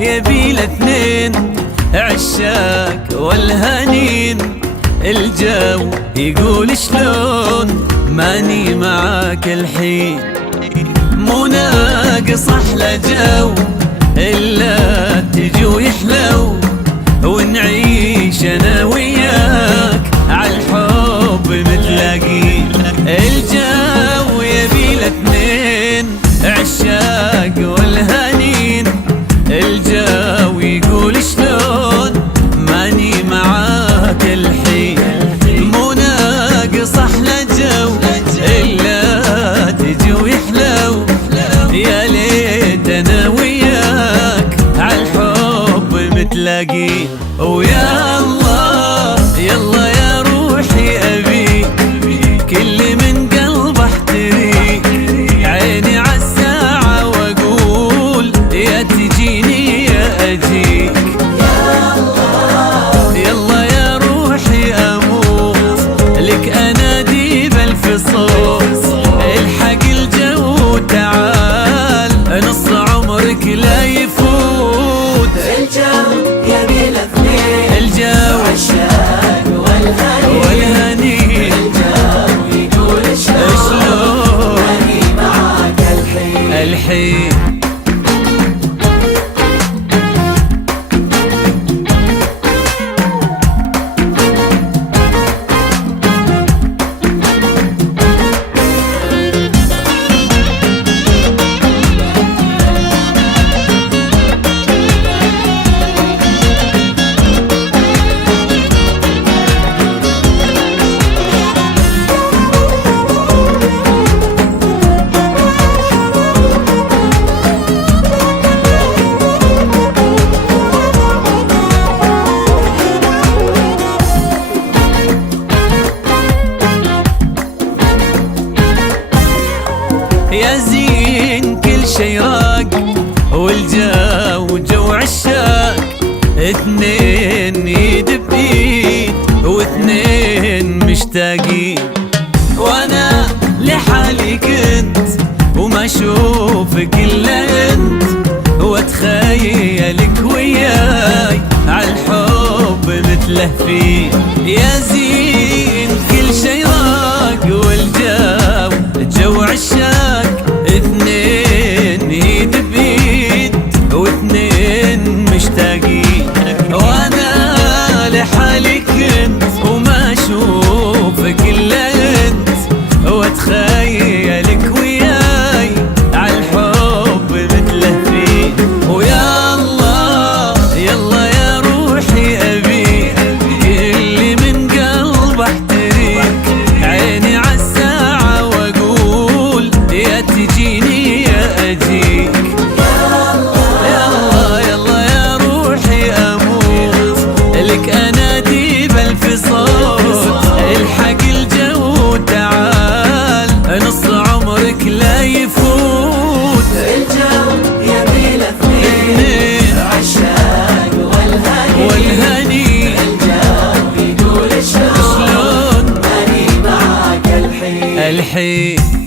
يبي الاثنين عشاق والهنين. الجو يقول شلون ماني معاك الحين، مو ناقص احلى جو الا تجي ويحلو ونعيش انا وياك عالحب متلاقين. الجو يبي الاثنين عشاق والهنين. الجو يقول شلون ماني معاك الحين، مو ناقص احلى جو الا تجي ويحلو. يا ليت انا وياك عالحب متلاقين. ويا الله يلا يا روحي ابيك، كل من قلب احتريك. عيني عالساعة واقول يا تجيني يا اجيك. يلا يا روحي اموت لك انادي بالفصوص. الحق الجو تعال نص عمرك لا يفوت. الجو يبي الاثنين، الجو عشاق والهنين. الجو يقول شلون ماني معاك الحين. يا زين كل شي راق والجو جو عشاق. اثنين يد بيد واثنين مشتاقين، وانا لحالي كنت وما اشوفك الا انت، واتخيلك وياي عالحب متلهفين. يا زين كل شي راق والجو جو عشاق. اثنين يد بيد واثنين مشتاقين، وانا لحالي كنت وما اشوفك الا انت، واتخيلك وياي عالحب متلهفين. ويا الله يلا يا روحي ابيك، كل من قلب احتريك. عيني عالساعة واقول يا تجيني يا اجيك. يلا يلا يا روحي اموت لك انادي بالفصوص. الحق الجو تعال نص عمرك لا يفوت. الجو يبي الاثنين، عشاق والهنين. الجو يقول شلون ماني معاك الحين.